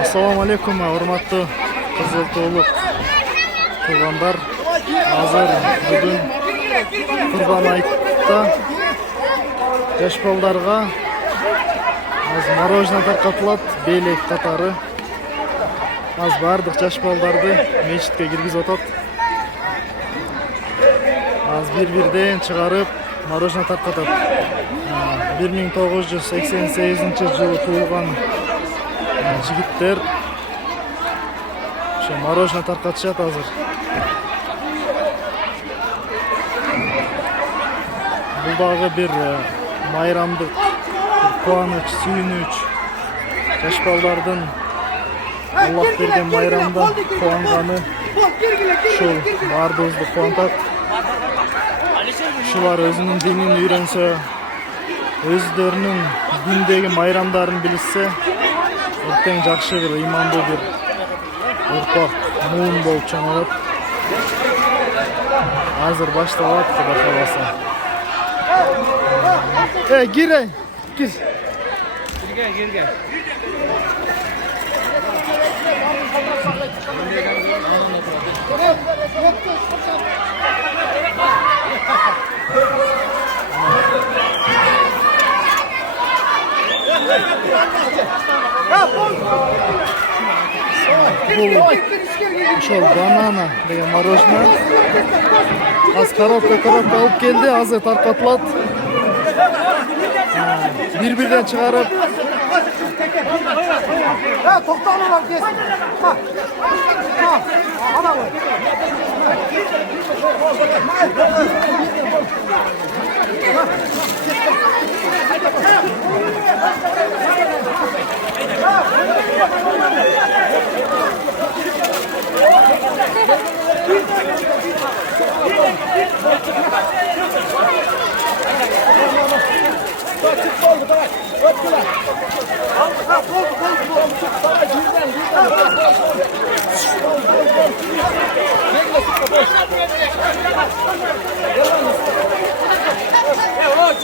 Assalamu alaikum, hormatly Kızıl Tuğluk kurbanlar. Hazır bugün kurban aytda yaş baldarga az marojna tarqatılat, beylek қатары. Az бардық жаш балдарды мечитке киргизип атат. Az bir-birден чыгарып марожна тарқатат. 1988-жылы туулган жигиттер ошо марожна таркатышат азыр. Бул дагы бир майрамдык, кубаныч, сүйүнүч. Жаш балдардын Аллах берген майрамда кубанганы ушул баарыбызды кубантат. Ушулар өзүнүн динин үйрөнсө, өздөрүнүн диндеги майрамдарын билишсе, эртең жакшы бир ыймандуу бир урпак, муун болуп чоңоет. Азыр башталат, Кудай кааласа. Гир. Кирге. Ошол банана деген мороженое аз коробка алып келди, азыр таркатылат. Bir-birden чыгарып токтолуңар кез.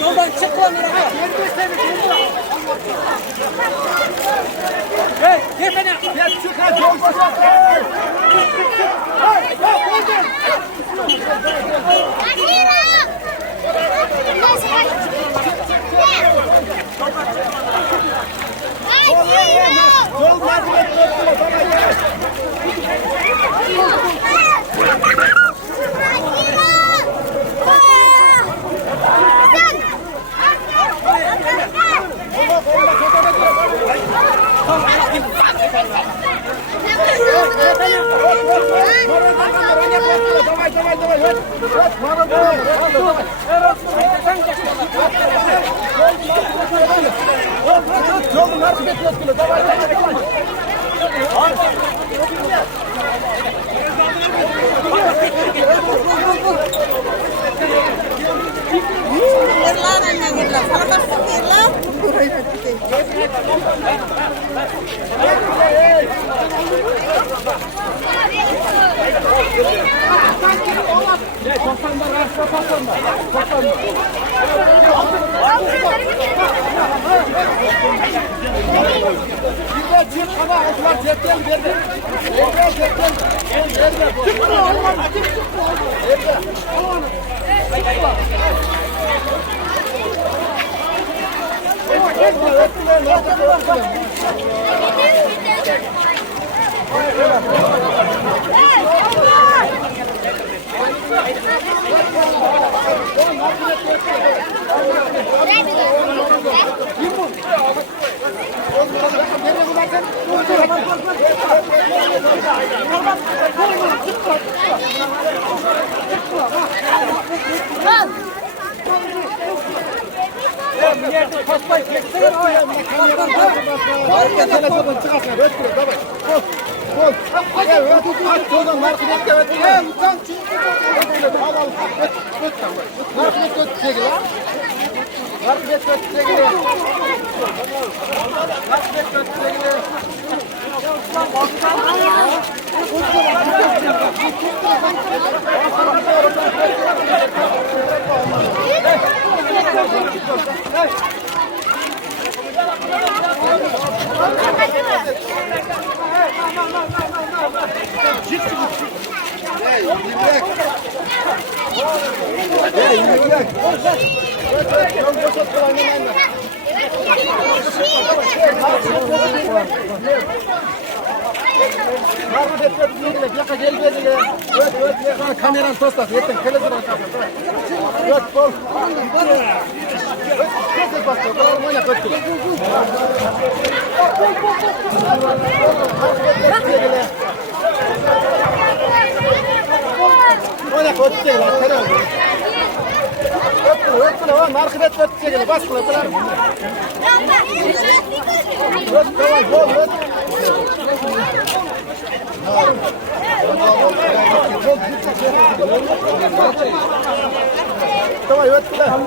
Yoldan çık lan oraya. Hey, gel bana. Gel çık hadi. Yol yardım et. Hey! Kameran tostas, yeter, televizyon açalım. Yok, bol. Kes bastı, doğru oyna kötü. Oyna kötü değil, terör. Öttüle, o markete öttüle gele, baskıla, bırak. Öttüle, bol, Давай, вот сюда.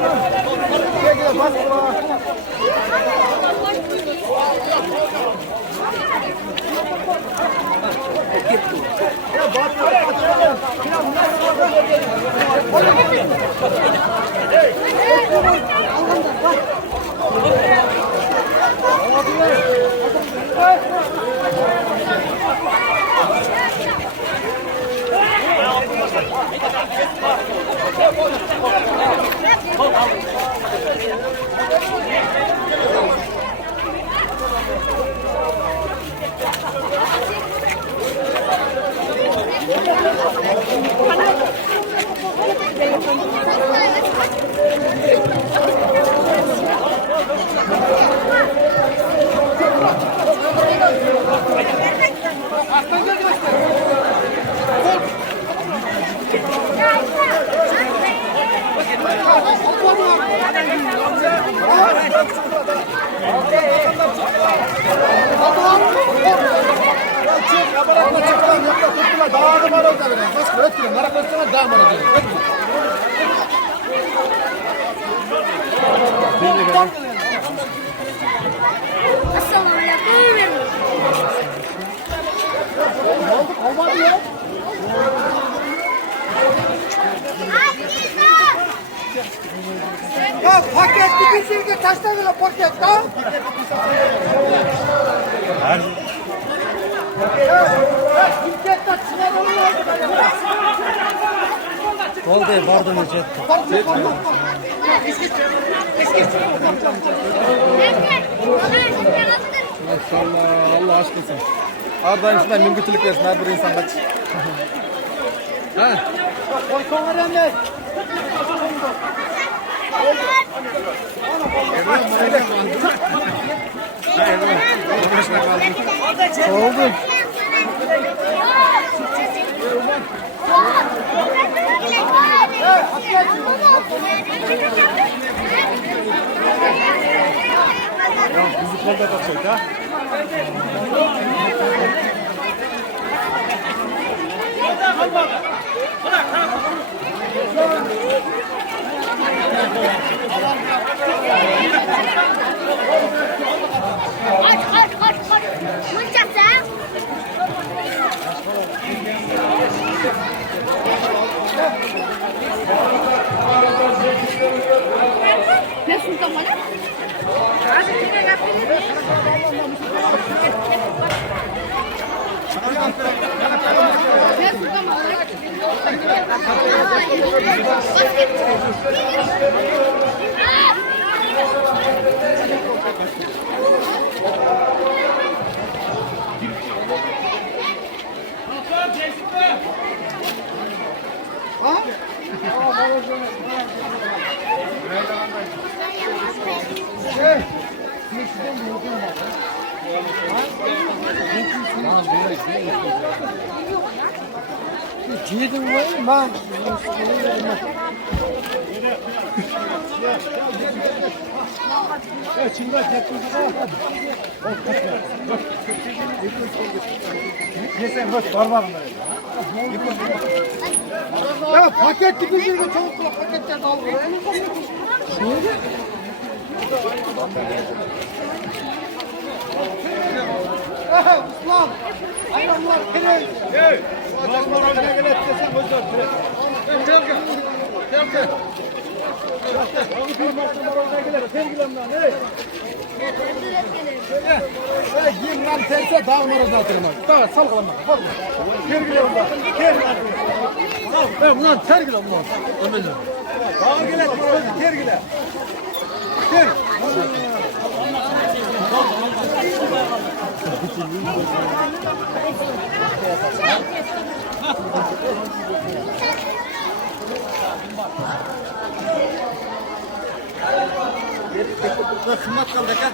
Ya paket bir sürü taşlarla paket ha? Oldu, pardon hocam. Maşallah, Allah aşkına. Arda'nın içinden mümkünlük versin her bir insan kaç. Ha? Koy önemli. Oldu. Bizi kolda kaçıyor ha? Kaç. Mıncaksa. Ne sultan bana? Hadi yine yapayım. Ne sultan bana? Yedin mi? Ben. Çin'de Yesen hoş parmağımda. Ya paket gibi bir çabuk paketler al buraya. Ulan! Hayvanlar kere! Hey! Adamlar önüne gel desem hocam. Gel. Onu bir maçlar önüne gel. Sevgilimden hey! Hey yiyeyim lan terse dağılmara da atırım. Daha sal kalma. Bak. Sevgilim bak. Gel. Ben bundan tergilim bundan. Ömrüm. Daha gel. Tergilim. Gel. Kısmet kaldı kan.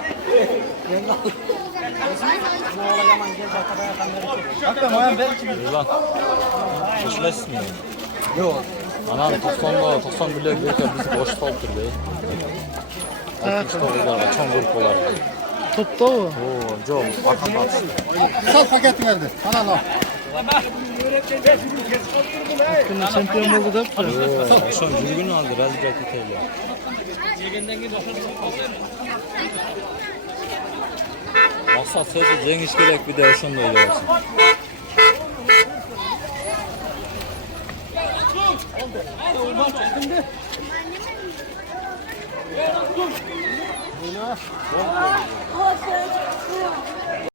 Hatta ayağım ver ki. Ulan. Düşmesin mi? Yok. Anam 91'ler gelirken bizi boş saltır be. 69'lar açan grup olar. Topta o. Oo, çok arkamda atıştı. Sal paketin verdi. Ana al. Hakkında şampiyon oldu da. Şu an yürgün aldı, razı bırakıtıyla. Maksat sözü cengiz gerek bir de şunu da öyle olsun.